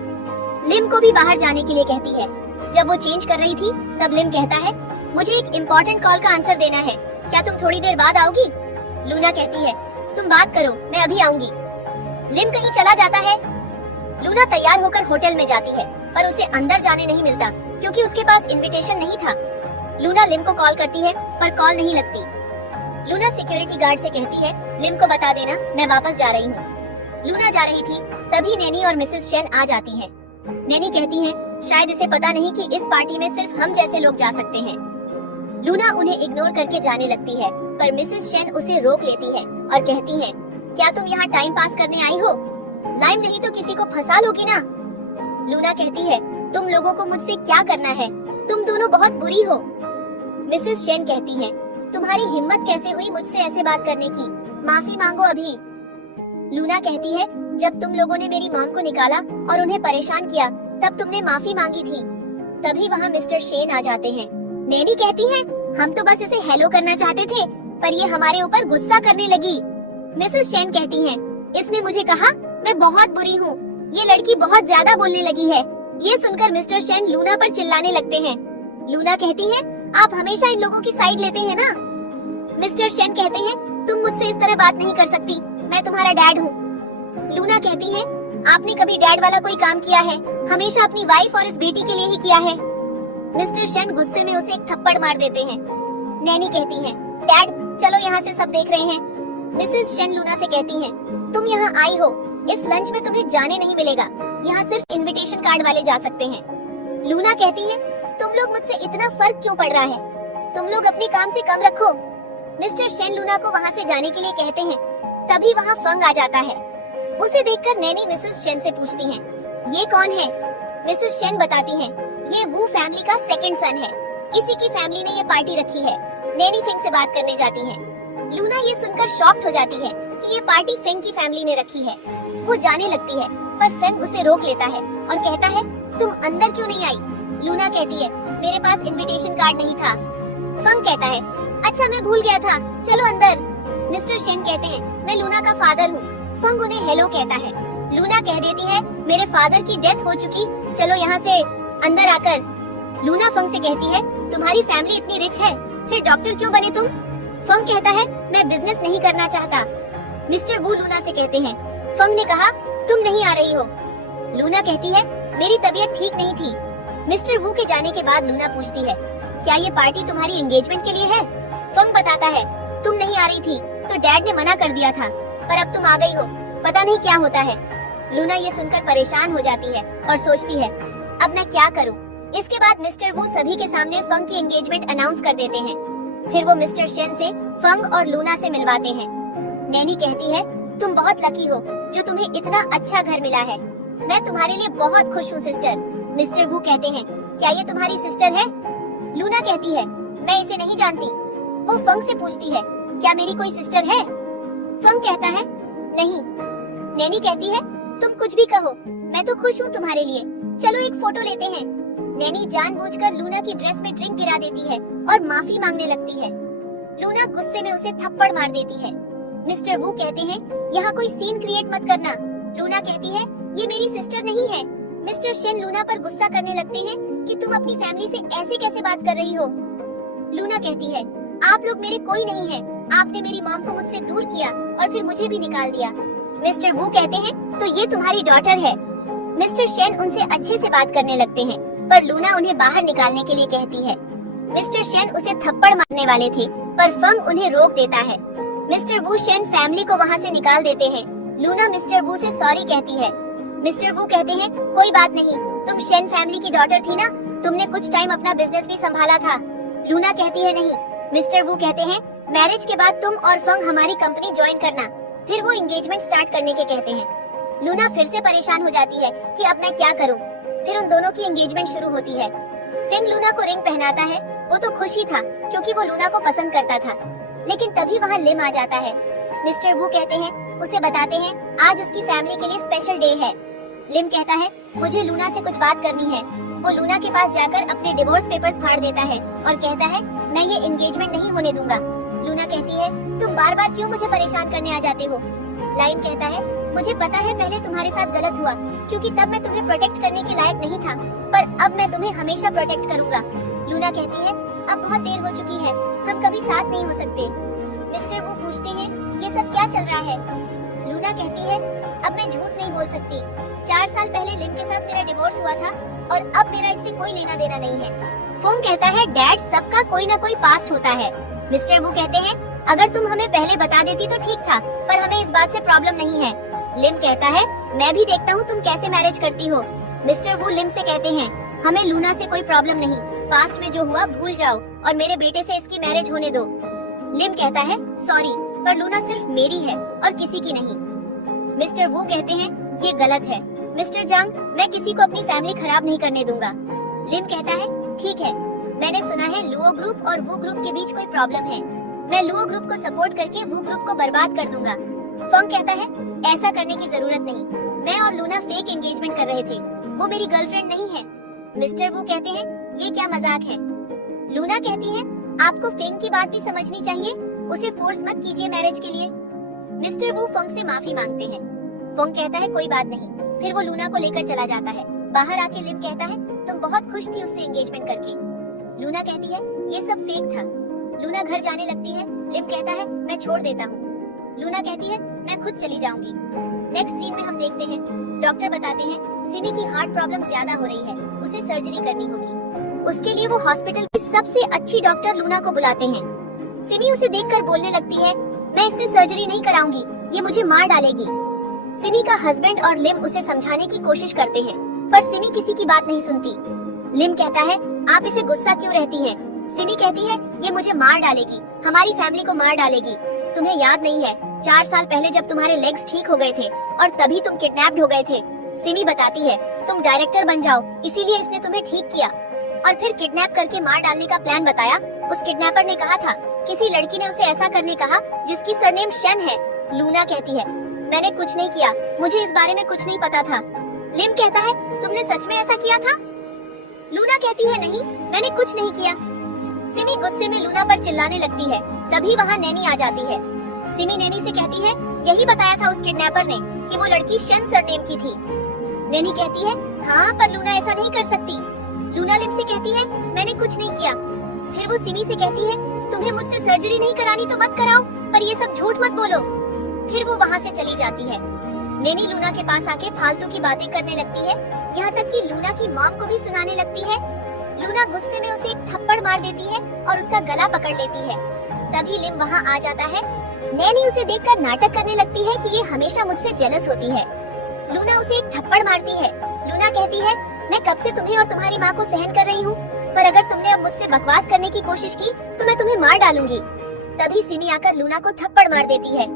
लिम को भी बाहर जाने के लिए कहती है। जब वो चेंज कर रही थी तब लिम कहता है मुझे एक इम्पोर्टेंट कॉल का आंसर देना है, क्या तुम थोड़ी देर बाद आओगी? लूना कहती है तुम बात करो मैं अभी आऊंगी। लिम कहीं चला जाता है। लूना तैयार होकर होटल में जाती है पर उसे अंदर जाने नहीं मिलता क्योंकि उसके पास इनविटेशन नहीं था। लूना लिम को कॉल करती है पर कॉल नहीं लगती। लूना सिक्योरिटी गार्ड से कहती है लिम को बता देना मैं वापस जा रही हूँ। लूना जा रही थी तभी नैनी और मिसेस शेन आ जाती हैं। नैनी कहती है शायद इसे पता नहीं कि इस पार्टी में सिर्फ हम जैसे लोग जा सकते हैं। लूना उन्हें इग्नोर करके जाने लगती है, पर मिसेस शेन उसे रोक लेती है और कहती है, क्या तुम यहाँ टाइम पास करने आई हो? लाइम नहीं तो किसी को फंसा लोगी ना। लूना कहती है, तुम लोगों को मुझसे क्या करना है? तुम दोनों बहुत बुरी हो। मिसेस शेन कहती है, तुम्हारी हिम्मत कैसे हुई मुझसे ऐसे बात करने की? माफी मांगो अभी। लूना कहती है, जब तुम लोगों ने मेरी मॉम को निकाला और उन्हें परेशान किया, तब तुमने माफी मांगी थी। तभी वहाँ मिस्टर शेन आ जाते हैं। नैनी कहती है, हम तो बस इसे हेलो करना चाहते थे, पर ये हमारे ऊपर गुस्सा करने लगी। मिसेस शेन कहती हैं, इसने मुझे कहा मैं बहुत बुरी हूँ। ये लड़की बहुत ज्यादा बोलने लगी है। ये सुनकर मिस्टर शेन लूना पर चिल्लाने लगते हैं। लूना कहती है, आप हमेशा इन लोगों की साइड लेते हैं ना। मिस्टर शेन कहते हैं, तुम मुझसे इस तरह बात नहीं कर सकती, मैं तुम्हारा डैड हूँ। लूना कहती है, आपने कभी डैड वाला कोई काम किया है? हमेशा अपनी वाइफ और इस बेटी के लिए ही किया है। मिस्टर शेन गुस्से में उसे एक थप्पड़ मार देते हैं। नैनी कहती है, डैड चलो यहाँ से सब देख रहे हैं। मिसेस शेन लूना से कहती हैं, तुम यहाँ आई हो, इस लंच में तुम्हें जाने नहीं मिलेगा। यहाँ सिर्फ इनविटेशन कार्ड वाले जा सकते हैं। लूना कहती है, तुम लोग मुझसे इतना फर्क क्यों पड़ रहा है? तुम लोग अपने काम से कम रखो। मिस्टर शेन लूना को वहाँ से जाने के लिए कहते हैं। तभी वहाँ फंग आ जाता है। उसे देखकर नैनी मिसेस शेन से पूछती है, ये कौन है? मिसेस शेन बताती है, ये वू फैमिली का सेकंड सन है। इसी की फैमिली ने ये पार्टी रखी है। नैनी फिंग से बात करने जाती है। लूना ये सुनकर शॉक्ड हो जाती है कि ये पार्टी फेंग की फैमिली ने रखी है। वो जाने लगती है, पर फेंग उसे रोक लेता है और कहता है, तुम अंदर क्यों नहीं आई? लूना कहती है, मेरे पास इनविटेशन कार्ड नहीं था। फेंग कहता है, अच्छा मैं भूल गया था, चलो अंदर। मिस्टर शेन कहते हैं, मैं लूना का फादर हूँ। फेंग उन्हें हेलो कहता है। लूना कह देती है, मेरे फादर की डेथ हो चुकी, चलो यहाँ से अंदर आकर। लूना फेंग से कहती है, तुम्हारी फैमिली इतनी रिच है, फिर डॉक्टर क्यों बने तुम? फेंग कहता है, मैं बिजनेस नहीं करना चाहता। मिस्टर वू लूना से कहते हैं, फेंग ने कहा तुम नहीं आ रही हो। लूना कहती है, मेरी तबीयत ठीक नहीं थी। मिस्टर वू के जाने के बाद लूना पूछती है, क्या ये पार्टी तुम्हारी एंगेजमेंट के लिए है? फेंग बताता है, तुम नहीं आ रही थी तो डैड ने मना कर दिया था, पर अब तुम आ गई हो, पता नहीं क्या होता है। लूना ये सुनकर परेशान हो जाती है और सोचती है, अब मैं क्या करूं? इसके बाद मिस्टर वू सभी के सामने फेंग की एंगेजमेंट अनाउंस कर देते हैं। फिर वो मिस्टर शेन से फेंग और लूना से मिलवाते हैं। नैनी कहती है, तुम बहुत लकी हो जो तुम्हें इतना अच्छा घर मिला है। मैं तुम्हारे लिए बहुत खुश हूँ सिस्टर। मिस्टर वू कहते हैं, क्या ये तुम्हारी सिस्टर है? लूना कहती है, मैं इसे नहीं जानती। वो फेंग से पूछती है, क्या मेरी कोई सिस्टर है? फेंग कहता है, नहीं। नैनी कहती है, तुम कुछ भी कहो, मैं तो खुश हूँ तुम्हारे लिए, चलो एक फोटो लेते हैं। नैनी जानबूझकर लूना की ड्रेस में ड्रिंक गिरा देती है और माफी मांगने लगती है। लूना गुस्से में उसे थप्पड़ मार देती है। मिस्टर वू कहते हैं, यहाँ कोई सीन क्रिएट मत करना। लूना कहती है, ये मेरी सिस्टर नहीं है। मिस्टर शेन लूना पर गुस्सा करने लगते हैं कि तुम अपनी फैमिली से ऐसे कैसे बात कर रही हो। लूना कहती है, आप लोग मेरे कोई नहीं है, आपने मेरी मॉम को मुझसे दूर किया और फिर मुझे भी निकाल दिया। मिस्टर वू कहते हैं, तो ये तुम्हारी डॉटर है। मिस्टर शेन उनसे अच्छे से बात करने लगते हैं, पर लूना उन्हें बाहर निकालने के लिए कहती है। मिस्टर शेन उसे थप्पड़ मारने वाले थे, पर फेंग उन्हें रोक देता है। मिस्टर वू शेन फैमिली को वहाँ से निकाल देते हैं। लूना मिस्टर वू से सॉरी कहती है। मिस्टर वू कहते हैं, कोई बात नहीं, तुम शेन फैमिली की डॉटर थी ना, तुमने कुछ टाइम अपना बिजनेस भी संभाला था। लूना कहती है, नहीं। मिस्टर वू कहते हैं, मैरिज के बाद तुम और फेंग हमारी कंपनी ज्वाइन करना। फिर वो एंगेजमेंट स्टार्ट करने के कहते हैं। लूना फिर से परेशान हो जाती है कि अब मैं क्या करूं। फिर उन दोनों की एंगेजमेंट शुरू होती है। फेंग लूना को रिंग पहनाता है। वो तो खुश ही था क्योंकि वो लूना को पसंद करता था, लेकिन तभी वहाँ लिम आ जाता है। मिस्टर वू कहते हैं, उसे बताते हैं आज उसकी फैमिली के लिए स्पेशल डे है। लिम कहता है, मुझे लूना से कुछ बात करनी है। वो लूना के पास जाकर अपने डिवोर्स पेपर्स फाड़ देता है और कहता है, मैं ये एंगेजमेंट नहीं होने दूंगा। लूना कहती है, तुम बार बार क्यों मुझे परेशान करने आ जाते हो? लाइम कहता है, मुझे पता है पहले तुम्हारे साथ गलत हुआ क्योंकि तब मैं तुम्हें प्रोटेक्ट करने के लायक नहीं था, पर अब मैं तुम्हें हमेशा प्रोटेक्ट करूंगा। लूना कहती है, अब बहुत देर हो चुकी है, हम कभी साथ नहीं हो सकते। मिस्टर वू पूछते हैं, ये सब क्या चल रहा है? लूना कहती है, अब मैं झूठ नहीं बोल सकती। 4 साल पहले लिम के साथ मेरा डिवोर्स हुआ था और अब मेरा इससे कोई लेना देना नहीं है। फोंग कहता है, डैड सबका कोई ना कोई पास्ट होता है। मिस्टर वू कहते हैं, अगर तुम हमें पहले बता देती तो ठीक था, पर हमें इस बात से प्रॉब्लम नहीं है। लिम कहता है, मैं भी देखता हूँ तुम कैसे मैरिज करती हो। मिस्टर वू लिम से कहते हैं, हमें लूना से कोई प्रॉब्लम नहीं, पास्ट में जो हुआ भूल जाओ और मेरे बेटे से इसकी मैरिज होने दो। लिम कहता है सॉरी, पर लूना सिर्फ मेरी है और किसी की नहीं। मिस्टर वू कहते हैं ये गलत है। मिस्टर जांग, मैं किसी को अपनी फैमिली खराब नहीं करने दूंगा। लिम कहता है ठीक है, मैंने सुना है लुओ ग्रुप और वू ग्रुप के बीच कोई प्रॉब्लम है। मैं लुओ ग्रुप को सपोर्ट करके वू ग्रुप को बर्बाद कर दूंगा। फंग कहता है ऐसा करने की जरूरत नहीं, मैं और लूना फेक एंगेजमेंट कर रहे थे, वो मेरी गर्लफ्रेंड नहीं है। मिस्टर वू कहते हैं ये क्या मजाक है। लूना कहती है आपको फेंग की बात भी समझनी चाहिए, उसे फोर्स मत कीजिए मैरिज के लिए। मिस्टर वू फंग से माफी मांगते हैं। फंग कहता है कोई बात नहीं, फिर वो लूना को लेकर चला जाता है। बाहर आके लिम कहता है तुम बहुत खुश थी उससे एंगेजमेंट करके। लूना कहती है ये सब फेक था। लूना घर जाने लगती है। लिम कहता है मैं छोड़ देता हूँ। लूना कहती है मैं खुद चली जाऊंगी। नेक्स्ट सीन में हम देखते हैं डॉक्टर बताते हैं सिमी की हार्ट प्रॉब्लम ज्यादा हो रही है, उसे सर्जरी करनी होगी। उसके लिए वो हॉस्पिटल की सबसे अच्छी डॉक्टर लूना को बुलाते हैं। सिमी उसे देखकर बोलने लगती है मैं इससे सर्जरी नहीं कराऊंगी, ये मुझे मार डालेगी। सिमी का हस्बैंड और लिम उसे समझाने की कोशिश करते हैं, पर सिमी किसी की बात नहीं सुनती। लिम कहता है आप इसे गुस्सा क्यों रहती हैं? सिमी कहती है ये मुझे मार डालेगी, हमारी फैमिली को मार डालेगी। तुम्हें याद नहीं है 4 साल पहले जब तुम्हारे लेग्स ठीक हो गए थे और तभी तुम किडनैप्ड हो गए थे। सिमी बताती है तुम डायरेक्टर बन जाओ, इसीलिए इसने तुम्हें ठीक किया और फिर किडनैप करके मार डालने का प्लान बताया। उस किडनैपर ने कहा था किसी लड़की ने उसे ऐसा करने कहा जिसकी सरनेम शन है। लूना कहती है मैंने कुछ नहीं किया, मुझे इस बारे में कुछ नहीं पता था। लिम कहता है तुमने सच में ऐसा किया था? लूना कहती है नहीं, मैंने कुछ नहीं किया। सिमी गुस्से में लूना पर चिल्लाने लगती है। तभी वहाँ नैनी आ जाती है। सिमी नैनी से कहती है यही बताया था उस किडनैपर ने कि वो लड़की शन सरनेम की थी। नैनी कहती है हाँ, पर लूना ऐसा नहीं कर सकती। लूना लिम से कहती है मैंने कुछ नहीं किया। फिर वो सिमी से कहती है तुम्हें मुझसे सर्जरी नहीं करानी तो मत कराओ, पर ये सब झूठ मत बोलो। फिर वो वहाँ से चली जाती है। नैनी लूना के पास आके फालतू की बातें करने लगती है, यहाँ तक कि लूना की मॉम को भी सुनाने लगती है। लूना गुस्से में उसे एक थप्पड़ मार देती है और उसका गला पकड़ लेती है। तभी लिम वहाँ आ जाता है। नैनी उसे देखकर नाटक करने लगती है कि ये हमेशा मुझसे जेलस होती है। लूना उसे एक थप्पड़ मारती है। लूना कहती है मैं कब से तुम्हें और तुम्हारी माँ को सहन कर रही हूँ, पर अगर तुमने अब मुझसे बकवास करने की कोशिश की तो मैं तुम्हें मार डालूंगी। तभी सिमी आकर लूना को थप्पड़ मार देती है।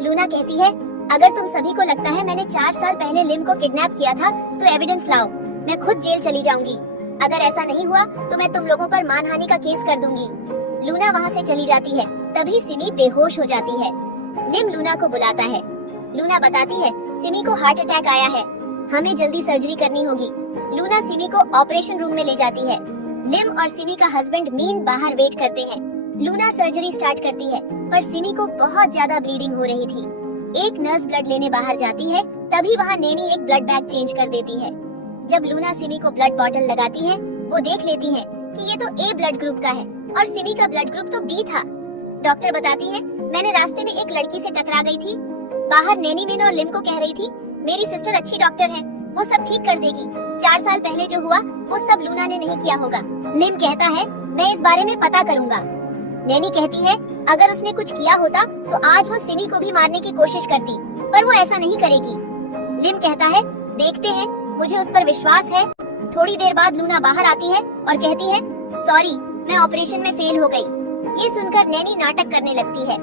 लूना कहती है अगर तुम सभी को लगता है मैंने 4 साल पहले लिम को किडनैप किया था तो एविडेंस लाओ, मैं खुद जेल चली जाऊंगी। अगर ऐसा नहीं हुआ तो मैं तुम लोगों पर मानहानि का केस कर दूंगी। लूना वहाँ से चली जाती है। तभी सिमी बेहोश हो जाती है। लिम लूना को बुलाता है। लूना बताती है सिमी को हार्ट अटैक आया है, हमें जल्दी सर्जरी करनी होगी। लूना सिमी को ऑपरेशन रूम में ले जाती है। लिम और सिमी का हस्बैंड मीन बाहर वेट करते हैं। लूना सर्जरी स्टार्ट करती है, पर सिमी को बहुत ज्यादा ब्लीडिंग हो रही थी। एक नर्स ब्लड लेने बाहर जाती है। तभी वहाँ नैनी एक ब्लड बैग चेंज कर देती है। जब लूना सिमी को ब्लड बॉटल लगाती है, वो देख लेती है कि ये तो ए ब्लड ग्रुप का है और सिमी का ब्लड ग्रुप तो बी था। डॉक्टर बताती है मैंने रास्ते में एक लड़की से टकरा गई थी। बाहर नैनी मीन और लिम को कह रही थी मेरी सिस्टर अच्छी डॉक्टर है, वो सब ठीक कर देगी। 4 साल पहले जो हुआ वो सब लूना ने नहीं किया होगा। लिम कहता है मैं इस बारे में पता करूंगा। नैनी कहती है अगर उसने कुछ किया होता तो आज वो सिमी को भी मारने की कोशिश करती, पर वो ऐसा नहीं करेगी। लिम कहता है देखते हैं, मुझे उस पर विश्वास है। थोड़ी देर बाद लूना बाहर आती है और कहती है सॉरी, मैं ऑपरेशन में फेल हो गई। ये सुनकर नैनी नाटक करने लगती है।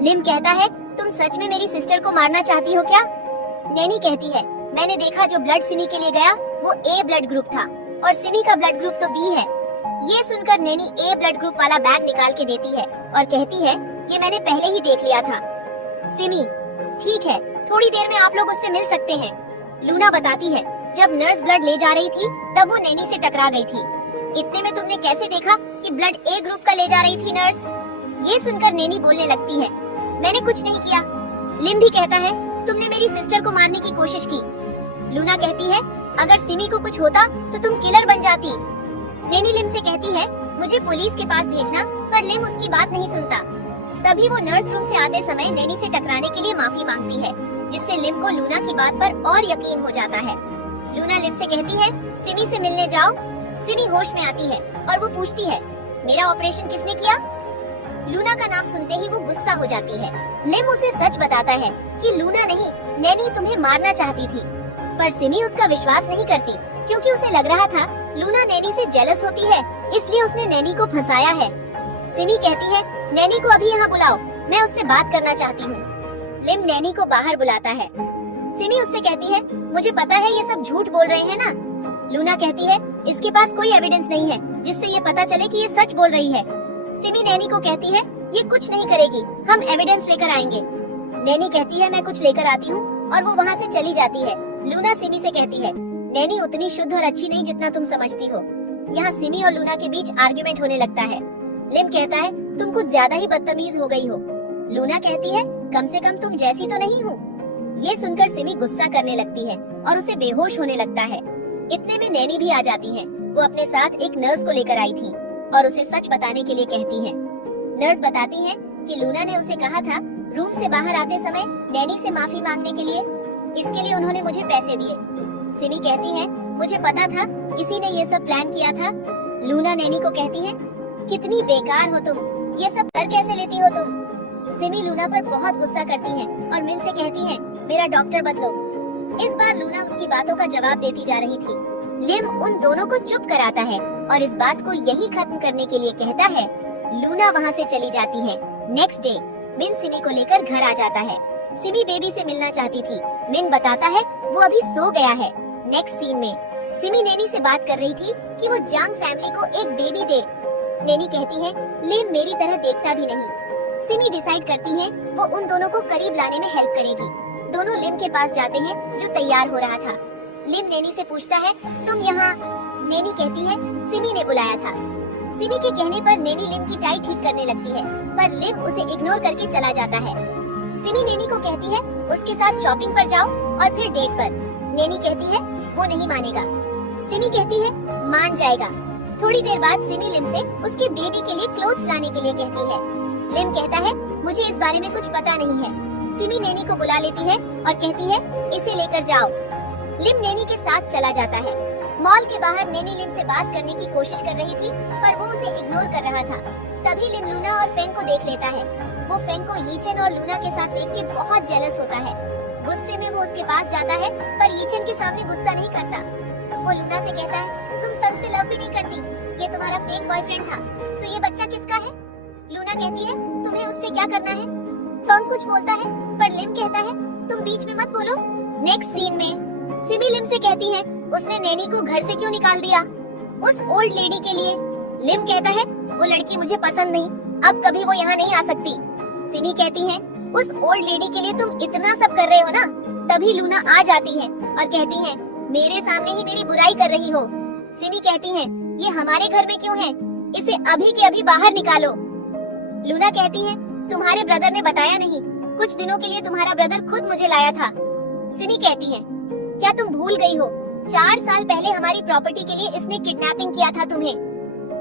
लिम कहता है तुम सच में मेरी सिस्टर को मारना चाहती हो क्या? नैनी कहती है मैंने देखा जो ब्लड सिमी के लिए गया वो ए ब्लड ग्रुप था और सिमी का ब्लड ग्रुप तो बी है। ये सुनकर नैनी ए ब्लड ग्रुप वाला बैग निकाल के देती है और कहती है ये मैंने पहले ही देख लिया था। सिमी ठीक है, थोड़ी देर में आप लोग उससे मिल सकते हैं। लूना बताती है जब नर्स ब्लड ले जा रही थी तब वो नैनी से टकरा गई थी। इतने में तुमने कैसे देखा कि ब्लड ए ग्रुप का ले जा रही थी नर्स? ये सुनकर नैनी बोलने लगती है मैंने कुछ नहीं किया। लिम भी कहता है तुमने मेरी सिस्टर को मारने की कोशिश की। लूना कहती है अगर सिमी को कुछ होता तो तुम किलर बन जाती। नैनी लिम से कहती है मुझे पुलिस के पास भेजना, पर लिम उसकी बात नहीं सुनता। तभी वो नर्स रूम से आते समय नैनी से टकराने के लिए माफी मांगती है, जिससे लिम को लूना की बात पर और यकीन हो जाता है। लूना लिम से कहती है सिमी से मिलने जाओ। सिमी होश में आती है और वो पूछती है मेरा ऑपरेशन किसने किया? लूना का नाम सुनते ही वो गुस्सा हो जाती है। लिम उसे सच बताता है कि लूना नहीं, नैनी तुम्हें मारना चाहती थी, पर सिमी उसका विश्वास नहीं करती क्योंकि उसे लग रहा था लूना नैनी से जेलस होती है इसलिए उसने नैनी को फंसाया है। सिमी कहती है, नैनी को अभी यहाँ बुलाओ, मैं उससे बात करना चाहती हूँ। लिम नैनी को बाहर बुलाता है। सिमी उससे कहती है, मुझे पता है ये सब झूठ बोल रहे हैं ना। लूना कहती है, इसके पास कोई एविडेंस नहीं है जिससे ये पता चले कि ये सच बोल रही है। सिमी नैनी को कहती है, ये कुछ नहीं करेगी, हम एविडेंस लेकर आएंगे। नैनी कहती है, मैं कुछ लेकर आती हूँ, और वो वहाँ से चली जाती है। लूना सिमी से कहती है, नैनी उतनी शुद्ध और अच्छी नहीं जितना तुम समझती हो। यहाँ सिमी और लूना के बीच आर्ग्यूमेंट होने लगता है। लिम कहता है, तुम कुछ ज्यादा ही बदतमीज हो गई हो। लूना कहती है, कम से कम तुम जैसी तो नहीं हो। ये सुनकर सिमी गुस्सा करने लगती है और उसे बेहोश होने लगता है। इतने में नैनी भी आ जाती है। वो अपने साथ एक नर्स को लेकर आई थी और उसे सच बताने के लिए कहती है। नर्स बताती है कि लूना ने उसे कहा था रूम से बाहर आते समय नैनी से माफी मांगने के लिए। इसके लिए उन्होंने मुझे पैसे दिए। सिमी कहती है, मुझे पता था इसी ने ये सब प्लान किया था। लूना नैनी को कहती है, कितनी बेकार हो तुम, ये सब कर कैसे लेती हो तुम। सिमी लूना पर बहुत गुस्सा करती है और मिन से कहती है, मेरा डॉक्टर बदलो। इस बार लूना उसकी बातों का जवाब देती जा रही थी। लिम उन दोनों को चुप कराता है और इस बात को यही खत्म करने के लिए कहता है। लूना वहाँ से चली जाती है। नेक्स्ट डे मिन सिमी को लेकर घर आ जाता है। सिमी बेबी से मिलना चाहती थी। मिन बताता है वो अभी सो गया है। नेक्स्ट सीन में सिमी नैनी से बात कर रही थी कि वो जांग फैमिली को एक बेबी दे। नैनी कहती है, लिम मेरी तरह देखता भी नहीं। सिमी डिसाइड करती है वो उन दोनों को करीब लाने में हेल्प करेगी। दोनों लिम के पास जाते हैं जो तैयार हो रहा था। लिम नैनी से पूछता है, तुम यहाँ? नैनी कहती है, सिमी ने बुलाया था। सिमी के कहने पर नैनी लिम की टाई ठीक करने लगती है, पर लिम उसे इग्नोर करके चला जाता है। सिमी नैनी को कहती है उसके साथ शॉपिंग पर जाओ और फिर डेट पर। नैनी कहती है वो नहीं मानेगा। सिमी कहती है मान जाएगा। थोड़ी देर बाद सिमी लिम से उसके बेबी के लिए क्लोथ्स लाने के लिए कहती है। लिम कहता है मुझे इस बारे में कुछ पता नहीं है। सिमी नैनी को बुला लेती है और कहती है इसे लेकर जाओ। लिम नैनी के साथ चला जाता है। मॉल के बाहर नैनी लिम से बात करने की कोशिश कर रही थी, पर वो उसे इग्नोर कर रहा था। तभी लिम लूना और फेंग को देख लेता है। वो फेंग को यीचन और लूना के साथ देख के बहुत जेलस होता है। गुस्से में वो उसके पास जाता है, पर यीचन के सामने गुस्सा नहीं करता। वो लूना से कहता है, तुम फेंग से लव भी नहीं करती, ये तुम्हारा फेक बॉयफ्रेंड था, तो ये बच्चा किसका है? लूना कहती है तुम्हें उससे क्या करना है? फेंग कुछ बोलता है, पर लिम कहता है तुम बीच में मत बोलो। नेक्स्ट सीन में सिमी लिम से कहती है उसने नैनी को घर से क्यों निकाल दिया? उस ओल्ड लेडी के लिए। लिम कहता है वो लड़की मुझे पसंद नहीं, अब कभी वो यहाँ नहीं आ सकती। सिमी कहती है उस ओल्ड लेडी के लिए तुम इतना सब कर रहे हो ना। तभी लूना आ जाती है और कहती है मेरे सामने ही मेरी बुराई कर रही हो। सिमी कहती है ये हमारे घर में क्यों है, इसे अभी के अभी बाहर निकालो। लूना कहती है तुम्हारे ब्रदर ने बताया नहीं, कुछ दिनों के लिए तुम्हारा ब्रदर खुद मुझे लाया था। सिमी कहती है क्या तुम भूल गई हो, 4 साल पहले हमारी प्रॉपर्टी के लिए इसने किडनैपिंग किया था तुम्हें।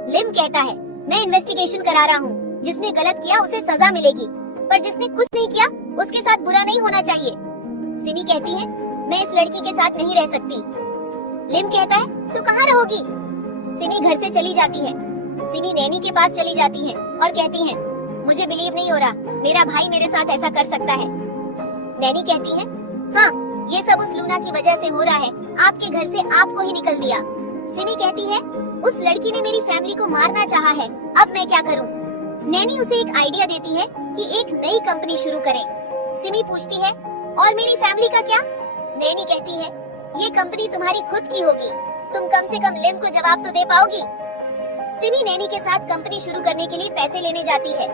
लिम कहता है मैं इन्वेस्टिगेशन करा रहा हूँ, जिसने गलत किया उसे सजा मिलेगी, पर जिसने कुछ नहीं किया उसके साथ बुरा नहीं होना चाहिए। सिमी कहती है मैं इस लड़की के साथ नहीं रह सकती। लिम कहता है तू कहाँ रहोगी? सिमी घर से चली जाती है। सिमी नैनी के पास चली जाती है और कहती है मुझे बिलीव नहीं हो रहा, मेरा भाई मेरे साथ ऐसा कर सकता है। नैनी कहती है हाँ, ये सब उस लूना की वजह से हो रहा है, आपके घर से आपको ही निकल दिया। सिमी कहती है उस लड़की ने मेरी फैमिली को मारना चाहा है, अब मैं क्या करूं? नैनी उसे एक आइडिया देती है कि एक नई कंपनी शुरू करें। सिमी पूछती है और मेरी फैमिली का क्या? नैनी कहती है ये कंपनी तुम्हारी खुद की होगी, तुम कम से कम लिम को जवाब तो दे पाओगी। सिमी नैनी के साथ कंपनी शुरू करने के लिए पैसे लेने जाती है।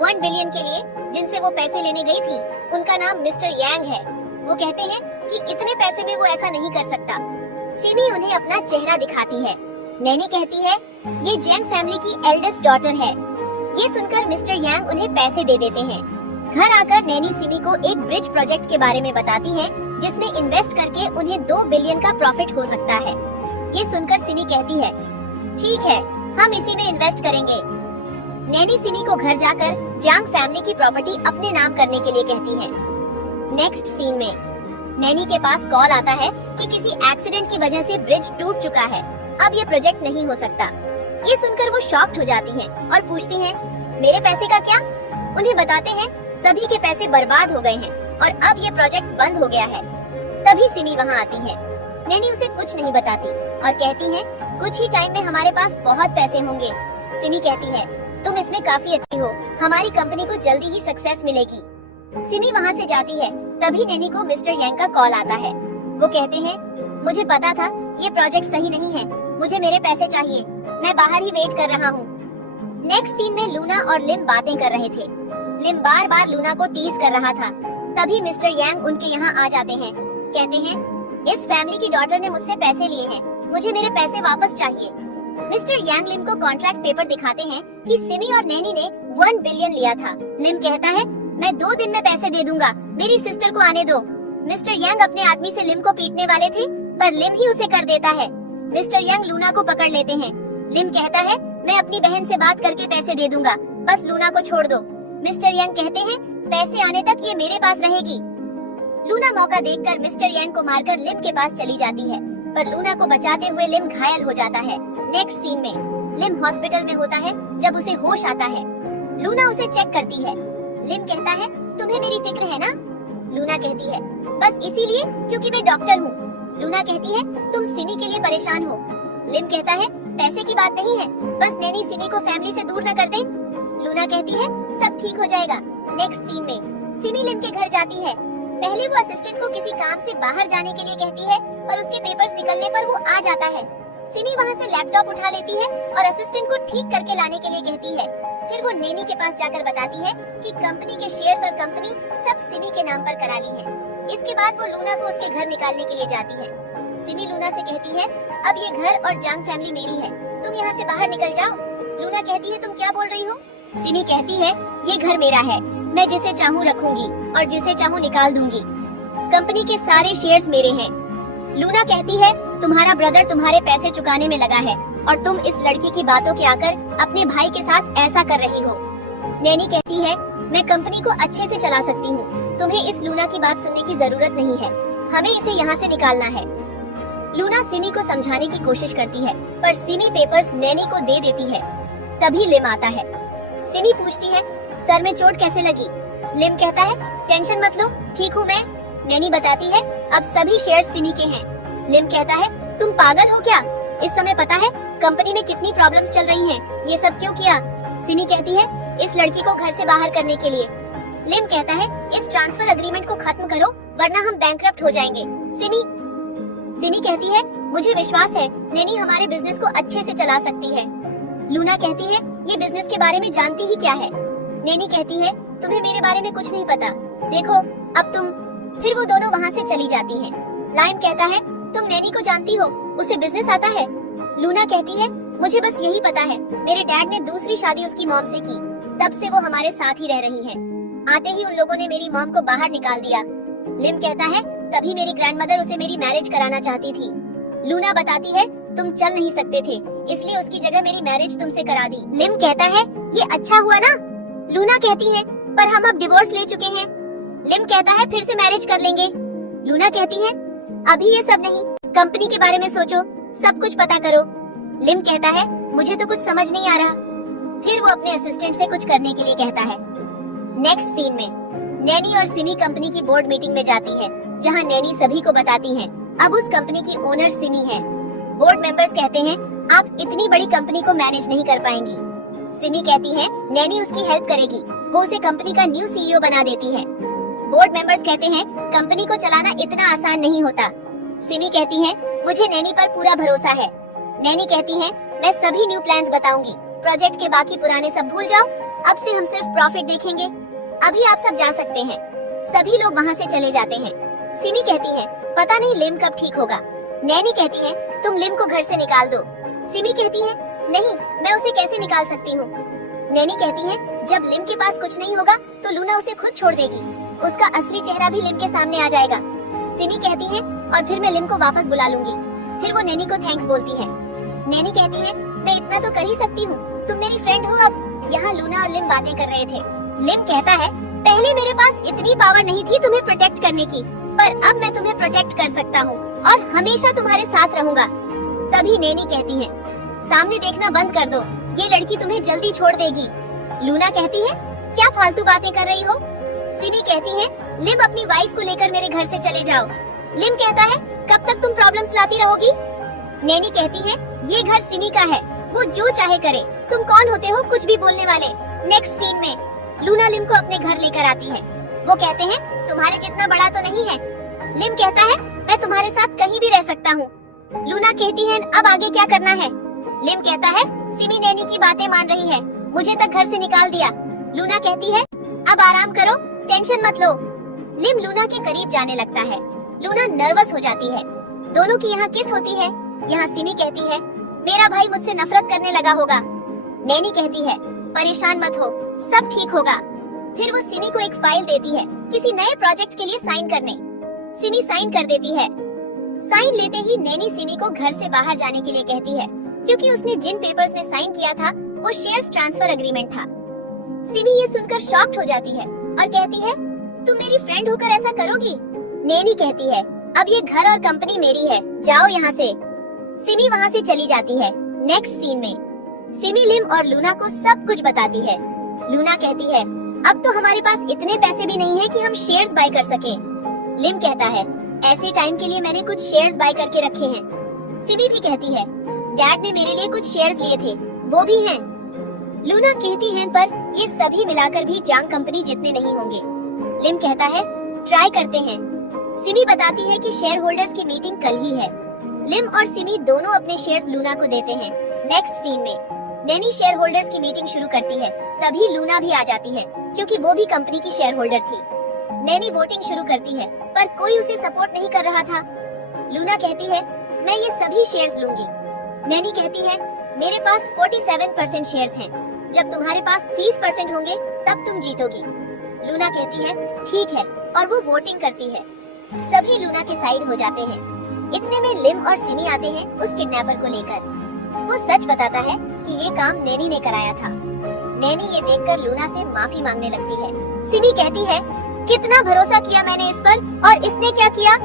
1 बिलियन के लिए जिनसे वो पैसे लेने गई थी, उनका नाम मिस्टर यांग है। वो कहते हैं कि इतने पैसे में वो ऐसा नहीं कर सकता। सिमी उन्हें अपना चेहरा दिखाती है। नैनी कहती है ये जैंग फैमिली की एल्डेस्ट डॉटर है। ये सुनकर मिस्टर यांग उन्हें पैसे दे देते हैं। घर आकर नैनी सिमी को एक ब्रिज प्रोजेक्ट के बारे में बताती है, जिसमें इन्वेस्ट करके उन्हें 2 बिलियन का प्रॉफिट हो सकता है। ये सुनकर सिमी कहती है ठीक है, हम इसी में इन्वेस्ट करेंगे। नैनी सिमी को घर जाकर जांग फैमिली की प्रॉपर्टी अपने नाम करने के लिए कहती है। नेक्स्ट सीन में नैनी के पास कॉल आता है कि किसी एक्सीडेंट की वजह से ब्रिज टूट चुका है, अब ये प्रोजेक्ट नहीं हो सकता। ये सुनकर वो शॉक्ड हो जाती हैं और पूछती हैं मेरे पैसे का क्या? उन्हें बताते हैं सभी के पैसे बर्बाद हो गए हैं और अब ये प्रोजेक्ट बंद हो गया है। तभी सिमी वहाँ आती है। नैनी उसे कुछ नहीं बताती और कहती है कुछ ही टाइम में हमारे पास बहुत पैसे होंगे। सिमी कहती है तुम इसमें काफी अच्छी हो, हमारी कंपनी को जल्दी ही सक्सेस मिलेगी। सिमी वहाँ से जाती है। तभी नैनी को मिस्टर यांग का कॉल आता है। वो कहते हैं मुझे पता था ये प्रोजेक्ट सही नहीं है, मुझे मेरे पैसे चाहिए, मैं बाहर ही वेट कर रहा हूँ। नेक्स्ट सीन में लूना और लिम बातें कर रहे थे। लिम बार बार लूना को टीज कर रहा था। तभी मिस्टर यांग उनके यहाँ आ जाते हैं। कहते हैं इस फैमिली की डॉटर ने मुझसे पैसे लिए हैं, मुझे मेरे पैसे वापस चाहिए। मिस्टर यांग लिम को कॉन्ट्रैक्ट पेपर दिखाते हैं कि सिमी और नैनी ने 1 बिलियन लिया था। लिम कहता है मैं 2 दिन में पैसे दे दूंगा, मेरी सिस्टर को आने दो। मिस्टर यांग अपने आदमी से लिम को पीटने वाले थे पर लिम ही उसे कर देता है। मिस्टर यांग लूना को पकड़ लेते हैं। लिम कहता है मैं अपनी बहन से बात करके पैसे दे दूंगा, बस लूना को छोड़ दो। मिस्टर यांग कहते हैं पैसे आने तक ये मेरे पास रहेगी। लूना मौका देखकर मिस्टर यांग को मारकर लिम के पास चली जाती है, पर लूना को बचाते हुए लिम घायल हो जाता है। नेक्स्ट सीन में लिम हॉस्पिटल में होता है। जब उसे होश आता है, लूना उसे चेक करती है। लिम कहता है तुम्हें मेरी फिक्र है ना? लूना कहती है बस इसीलिए क्योंकि मैं डॉक्टर हूँ। लूना कहती है तुम सिमी के लिए परेशान हो। लिम कहता है पैसे की बात नहीं है, बस नैनी सिमी को फैमिली से दूर न कर दे। लूना कहती है सब ठीक हो जाएगा। नेक्स्ट सीन में सिमी लिम के घर जाती है। पहले वो असिस्टेंट को किसी काम से बाहर जाने के लिए कहती है, पर उसके पेपर्स निकलने पर वो आ जाता है। सिमी वहाँ से लैपटॉप उठा लेती है और असिस्टेंट को ठीक करके लाने के लिए कहती है। फिर वो नैनी के पास जाकर बताती है कि कंपनी के शेयर्स और कंपनी सब सिमी के नाम पर करा ली है। इसके बाद वो लूना को उसके घर निकालने के लिए जाती है। सिमी लूना से कहती है अब ये घर और जांग फैमिली मेरी है, तुम यहाँ से बाहर निकल जाओ। लूना कहती है तुम क्या बोल रही हो? सिमी कहती है ये घर मेरा है, मैं जिसे चाहूँ रखूंगी और जिसे चाहूँ निकाल दूंगी। कंपनी के सारे शेयर्स मेरे हैं। लूना कहती है तुम्हारा ब्रदर तुम्हारे पैसे चुकाने में लगा है और तुम इस लड़की की बातों के आकर अपने भाई के साथ ऐसा कर रही हो। नैनी कहती है मैं कंपनी को अच्छे से चला सकती हूँ, तुम्हें इस लूना की बात सुनने की जरूरत नहीं है, हमें इसे यहाँ से निकालना है। लूना सिमी को समझाने की कोशिश करती है, पर सिमी पेपर्स नैनी को दे देती है। तभी लिम आता है। सिमी पूछती है सर में चोट कैसे लगी? लिम कहता है टेंशन मत लो, ठीक हूँ मैं। नैनी बताती है अब सभी शेयर सिमी के हैं। लिम कहता है तुम पागल हो क्या? इस समय पता है कंपनी में कितनी प्रॉब्लम्स चल रही हैं, ये सब क्यों किया? सिमी कहती है इस लड़की को घर से बाहर करने के लिए। लिम कहता है इस ट्रांसफर एग्रीमेंट को खत्म करो वरना हम बैंकरप्ट हो जाएंगे। सिमी कहती है मुझे विश्वास है नैनी हमारे बिजनेस को अच्छे से चला सकती है। लूना कहती है ये बिजनेस के बारे में जानती ही क्या है? नैनी कहती है तुम्हें मेरे बारे में कुछ नहीं पता, देखो अब तुम। फिर वो दोनों वहाँ से चली जाती हैं। लाइम कहता है तुम नैनी को जानती हो, उसे बिजनेस आता है? लूना कहती है मुझे बस यही पता है, मेरे डैड ने दूसरी शादी उसकी मॉम से की, तब से वो हमारे साथ ही रह रही है। आते ही उन लोगों ने मेरी मॉम को बाहर निकाल दिया। लिम कहता है तभी मेरी ग्रैंडमदर उसे मेरी मैरिज कराना चाहती थी। लूना बताती है तुम चल नहीं सकते थे, इसलिए उसकी जगह मेरी मैरिज तुमसे करा दी। लिम कहता है ये अच्छा हुआ ना? लूना कहती है पर हम अब डिवोर्स ले चुके हैं। लिम कहता है फिर से मैरिज कर लेंगे। लूना कहती है अभी ये सब नहीं, कंपनी के बारे में सोचो, सब कुछ पता करो। लिम कहता है मुझे तो कुछ समझ नहीं आ रहा। फिर वो अपने असिस्टेंट से कुछ करने के लिए कहता है। नेक्स्ट सीन में नैनी और सिमी कंपनी की बोर्ड मीटिंग में जाती है, जहां नैनी सभी को बताती है अब उस कंपनी की ओनर सिमी है। बोर्ड मेंबर्स कहते हैं आप इतनी बड़ी कंपनी को मैनेज नहीं कर पाएंगी। सिमी कहती है नैनी उसकी हेल्प करेगी, वो उसे कंपनी का न्यू सीईओ बना देती है। बोर्ड मेंबर्स कहते हैं कंपनी को चलाना इतना आसान नहीं होता। सिमी कहती है मुझे नैनी पर पूरा भरोसा है। नैनी कहती है मैं सभी न्यू प्लान्स बताऊंगी, प्रोजेक्ट के बाकी पुराने सब भूल जाओ, अब से हम सिर्फ प्रॉफिट देखेंगे, अभी आप सब जा सकते हैं। सभी लोग वहाँ से चले जाते हैं। सिमी कहती है पता नहीं लिम कब ठीक होगा। नैनी कहती है तुम लिम को घर से निकाल दो। सिमी कहती है नहीं, मैं उसे कैसे निकाल सकती हूँ? नैनी कहती है जब लिम के पास कुछ नहीं होगा तो लूना उसे खुद छोड़ देगी, उसका असली चेहरा भी लिम के सामने आ जाएगा। सिमी कहती है और फिर मैं लिम को वापस बुला लूंगी। फिर वो नैनी को थैंक्स बोलती है। नैनी कहती है मैं इतना तो कर ही सकती हूँ, तुम मेरी फ्रेंड हो अब। यहाँ लूना और लिम बातें कर रहे थे। लिम कहता है पहले मेरे पास इतनी पावर नहीं थी तुम्हें प्रोटेक्ट करने की, पर अब मैं तुम्हें प्रोटेक्ट कर सकता हूँ और हमेशा तुम्हारे साथ रहूंगा। तभी नैनी कहती है सामने देखना बंद कर दो, ये लड़की तुम्हें जल्दी छोड़ देगी। लूना कहती है क्या फालतू बातें कर रही हो? सिमी कहती है लिम अपनी वाइफ को लेकर मेरे घर से चले जाओ। लिम कहता है, कब तक तुम प्रॉब्लम्स लाती रहोगी? नैनी कहती है, ये घर सिमी का है, वो जो चाहे करे, तुम कौन होते हो कुछ भी बोलने वाले। नेक्स्ट सीन में लूना लिम को अपने घर लेकर आती है। वो कहते हैं, तुम्हारे जितना बड़ा तो नहीं है। लिम कहता है, मैं तुम्हारे साथ कहीं भी रह सकता हूँ। लूना कहती है, अब आगे क्या करना है? लिम कहता है, सिमी नैनी की बातें मान रही है, मुझे तक घर से निकाल दिया। लूना कहती है, अब आराम करो, टेंशन मत लो। लिम लूना के करीब जाने लगता है। लूना नर्वस हो जाती है। दोनों की यहाँ किस होती है। यहाँ सिमी कहती है, मेरा भाई मुझसे नफरत करने लगा होगा। नैनी कहती है, परेशान मत हो, सब ठीक होगा। फिर वो सिमी को एक फाइल देती है किसी नए प्रोजेक्ट के लिए साइन करने। सिमी साइन कर देती है। साइन लेते ही नैनी सिमी को घर से बाहर जाने के लिए कहती है, क्योंकि उसने जिन पेपर्स में साइन किया था वो शेयर्स ट्रांसफर एग्रीमेंट था। सिमी ये सुनकर शॉक्ड हो जाती है और कहती है, तुम मेरी फ्रेंड होकर ऐसा करोगी? नैनी कहती है, अब ये घर और कंपनी मेरी है, जाओ यहाँ से। सिमी वहाँ से चली जाती है। नेक्स्ट सीन में सिमी लिम और लूना को सब कुछ बताती है। लूना कहती है, अब तो हमारे पास इतने पैसे भी नहीं है कि हम शेयर्स बाय कर सकें। लिम कहता है, ऐसे टाइम के लिए मैंने कुछ शेयर्स बाय करके रखे हैं। सिमी भी कहती है, डैड ने मेरे लिए कुछ शेयर्स लिए थे, वो भी हैं। लूना कहती है, पर ये सभी मिलाकर भी जांग कंपनी जितने नहीं होंगे। लिम कहता है, ट्राई करते हैं। सिमी बताती है कि शेयर होल्डर्स की मीटिंग कल ही है। लिम और सिमी दोनों अपने शेयर्स लूना को देते हैं। नेक्स्ट सीन में नैनी शेयर होल्डर्स की मीटिंग शुरू करती है। तभी लूना भी आ जाती है, क्योंकि वो भी कंपनी की शेयर होल्डर थी। नैनी वोटिंग शुरू करती है, पर कोई उसे सपोर्ट नहीं कर रहा था। लूना कहती है, मैं ये सभी शेयर्स लूंगी। नैनी कहती है, मेरे पास 47% शेयर्स हैं। जब तुम्हारे पास 30% होंगे तब तुम जीतोगी। लूना कहती है, ठीक है, और वो वोटिंग करती है। सभी लूना के साइड हो जाते हैं। इतने में लिम और सिमी आते हैं उस किडनैपर को लेकर। वो सच बताता है कि ये काम नैनी ने कराया था। नैनी ये देखकर लूना से माफी मांगने लगती है। सिमी कहती है, कितना भरोसा किया मैंने इस पर, और इसने क्या किया?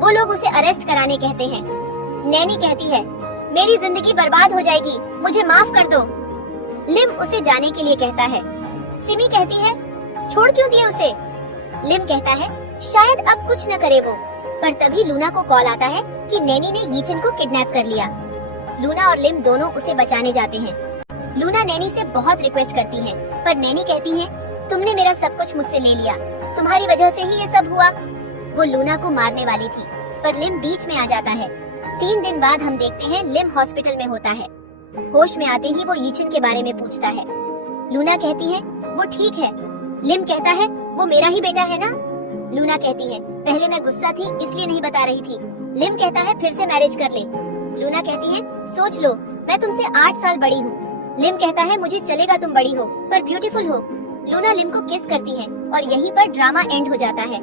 वो लोग उसे अरेस्ट कराने कहते हैं। नैनी कहती है, मेरी जिंदगी बर्बाद हो जाएगी, मुझे माफ कर दो। लिम उसे जाने के लिए कहता है। सिमी कहती है, छोड़ क्यों दिए उसे? लिम कहता है, शायद अब कुछ न करे वो। पर तभी लूना को कॉल आता है कि नैनी ने यीचन को किडनैप कर लिया। लूना और लिम दोनों उसे बचाने जाते हैं। लूना नैनी से बहुत रिक्वेस्ट करती है, पर नैनी कहती है, तुमने मेरा सब कुछ मुझसे ले लिया, तुम्हारी वजह से ही ये सब हुआ। वो लूना को मारने वाली थी, पर लिम बीच में आ जाता है। 3 दिन बाद हम देखते हैं लिम हॉस्पिटल में होता है। होश में आते ही वो यीचन के बारे में पूछता है। लूना कहती है, वो ठीक है। लिम कहता है, वो मेरा ही बेटा है ना? लूना कहती है, पहले मैं गुस्सा थी इसलिए नहीं बता रही थी। लिम कहता है, फिर से मैरिज कर ले। लूना कहती है, सोच लो, मैं तुमसे 8 साल बड़ी हूँ। लिम कहता है, मुझे चलेगा तुम बड़ी हो, पर ब्यूटीफुल हो। लूना लिम को किस करती है और यहीं पर ड्रामा एंड हो जाता है।